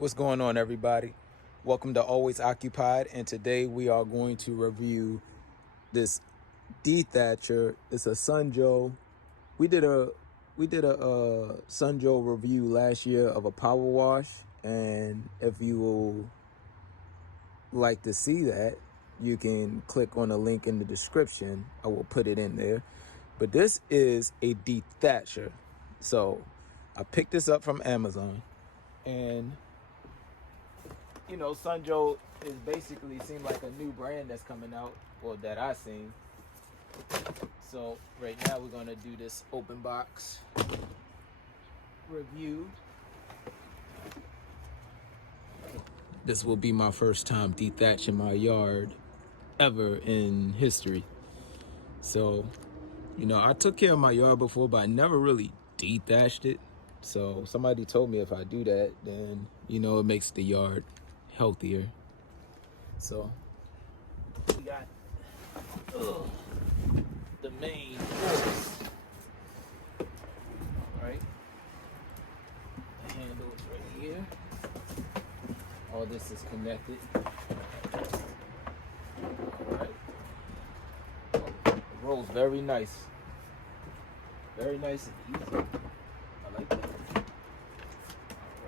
What's going on, everybody? Welcome to Always Occupied, and today we are going to review this Dethatcher. It's a Sunjoe. We did a Sunjoe review last year of a power wash, and if you will like to see that, you can click on the link in the description. I will put it in there. But this is a Dethatcher. So I picked this up from Amazon, and you know, Sunjoe is basically seemed like a new brand that's coming out, or that I seen. So right now we're gonna do this open box review. This will be my first time dethatching my yard ever in history. So, you know, I took care of my yard before, but I never really dethatched it. So somebody told me if I do that, then, you know, it makes the yard healthier. So we got the main force. All right, the handle is right here. All this is connected. All right, it rolls very nice, very nice and easy. I like that.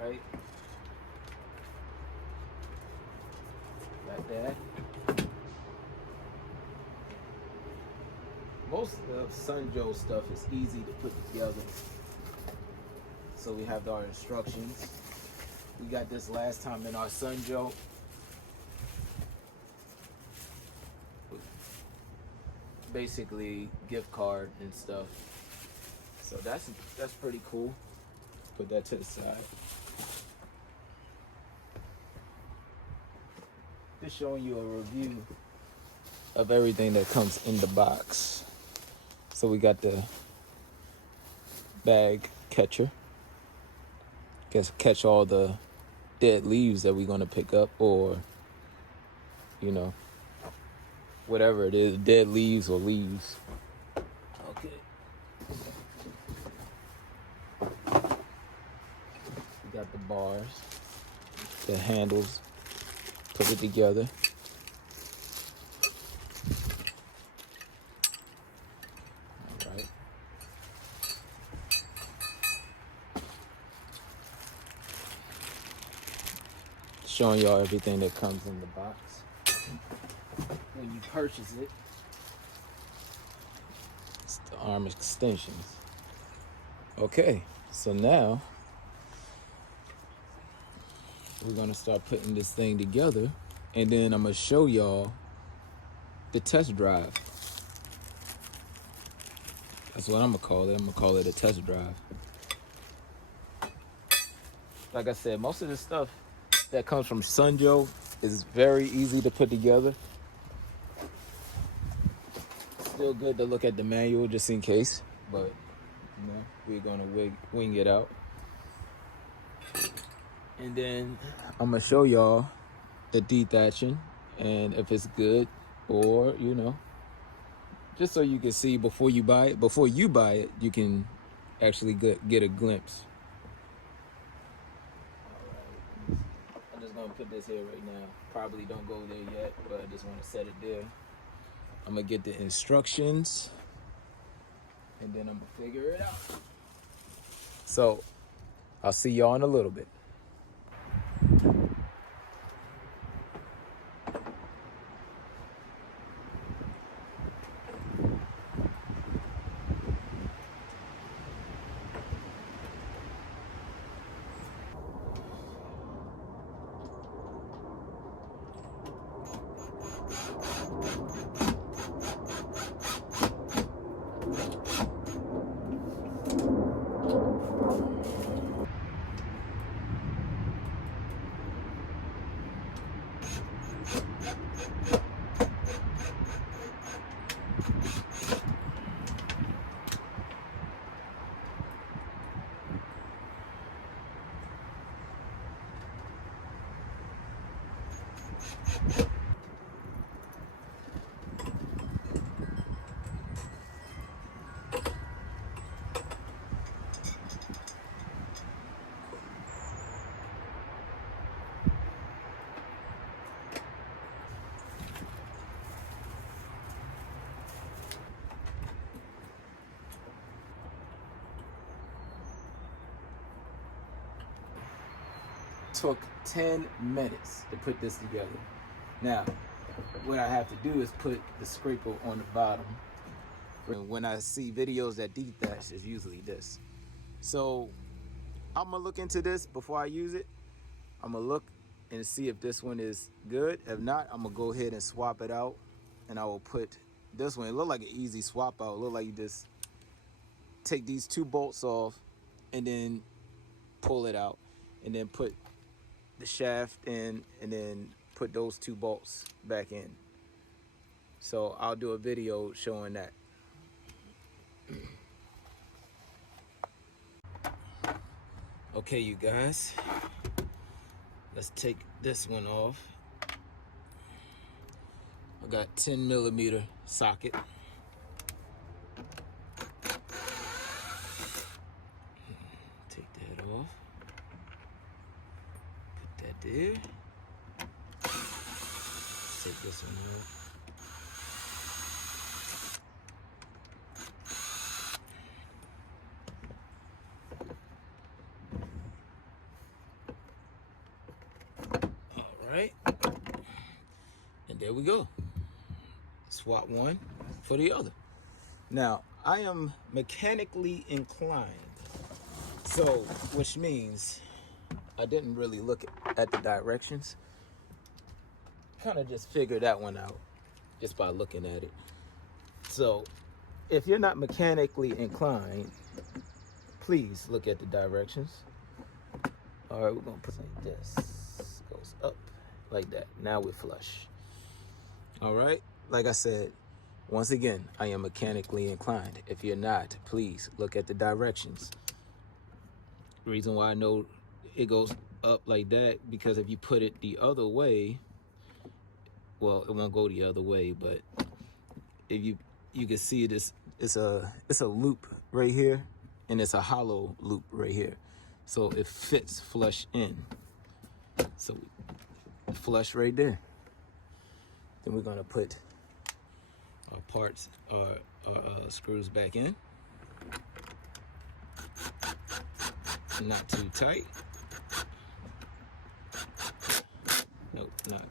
All right, got that. Most of Sunjoe stuff is easy to put together. So we have our instructions. We got this last time in our Sunjoe. Basically gift card and stuff. So that's pretty cool. Put that to the side. Just showing you a review of everything that comes in the box. So we got the bag catcher. Catch all the dead leaves that we're gonna pick up, or you know, whatever it is, dead leaves or leaves. Okay. We got the bars, the handles, put it together. All right. Showing y'all everything that comes in the box when you purchase it. It's the arm extensions. Okay, so now we're gonna start putting this thing together, and then I'm gonna show y'all the test drive. That's what I'm gonna call it. I'm gonna call it a test drive. Like I said, most of the stuff that comes from Sunjoe is very easy to put together. Still good to look at the manual just in case, but you know, we're gonna wing it out. And then I'm gonna show y'all the dethatching and if it's good, or you know, just so you can see before you buy it. Before you buy it, you can actually get a glimpse. All right, I'm just gonna put this here right now. Probably don't go there yet, but I just want to set it there. I'm gonna get the instructions, and then I'm gonna figure it out. So I'll see y'all in a little bit. took 10 minutes to put this together. Now, what I have to do is put the scraper on the bottom. When I see videos that dethatch, it's usually this. So I'm gonna look into this before I use it. I'm gonna look and see if this one is good. If not, I'm gonna go ahead and swap it out, and I will put this one. It looked like an easy swap out. It looked like you just take these 2 bolts off and then pull it out, and then put the shaft in, and then put those 2 bolts back in. So I'll do a video showing that. Okay, you guys, let's take this one off. I got 10mm socket. Take that off. Put that there. Take this one off. All right. And there we go. Swap one for the other. Now, I am mechanically inclined. So, which means I didn't really look at the directions. Kind of just figured that one out just by looking at it. So, if you're not mechanically inclined, please look at the directions. All right, we're gonna put it like this. Goes up like that. Now we're flush. All right, like I said, once again, I am mechanically inclined. If you're not, please look at the directions. The reason why I know it goes up like that, because if you put it the other way, well, it won't go the other way, but if you can see this, it's a loop right here, and it's a hollow loop right here, so it fits flush in. So flush right there. Then we're gonna put our parts, our screws back in. Not too tight. Nope, not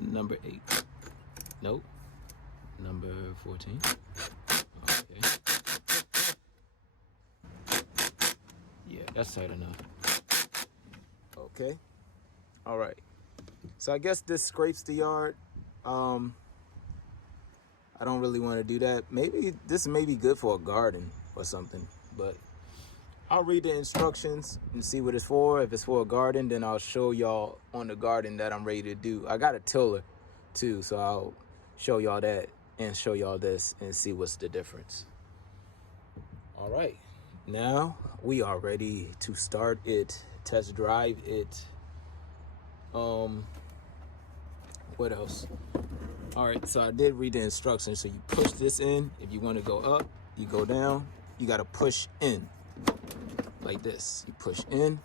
number 8. Nope, number 14. Okay. Yeah, that's tight enough. Okay. All right. So I guess this scrapes the yard. I don't really want to do that. Maybe this may be good for a garden or something, but I'll read the instructions and see what it's for. If it's for a garden, then I'll show y'all on the garden that I'm ready to do. I got a tiller too, so I'll show y'all that and show y'all this and see what's the difference. All right, now we are ready to start it, test drive it. What else? All right, so I did read the instructions. So you push this in. If you want to go up, you go down. You got to push in like this. You push in,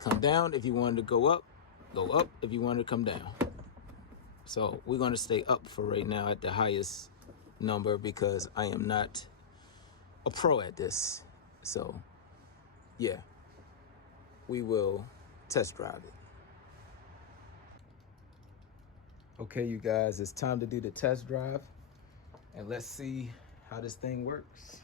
come down. If you wanted to go up, go up. If you wanted to come down. So we're going to stay up for right now at the highest number because I am not a pro at this. So yeah, we will test drive it. Okay, you guys, it's time to do the test drive, and let's see how this thing works.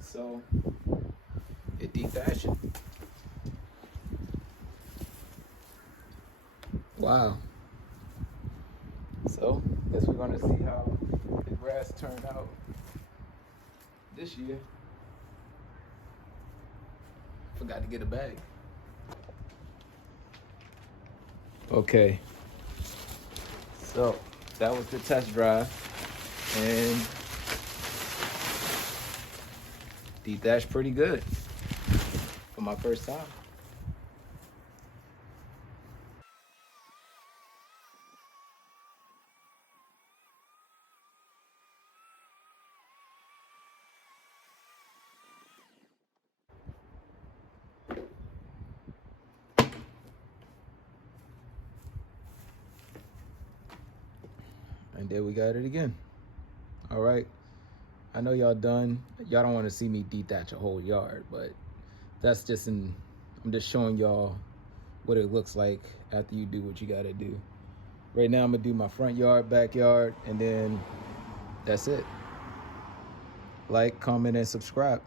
So it dethatched. Wow. So guess we're gonna see how the grass turned out this year. Forgot to get a bag. Okay. So that was the test drive, and Dethatched pretty good for my first time. And there we got it again. All right. I know y'all done. Y'all don't want to see me dethatch a whole yard, but that's just I'm just showing y'all what it looks like after you do what you gotta do. Right now I'm gonna do my front yard, backyard, and then that's it. Like, comment, and subscribe.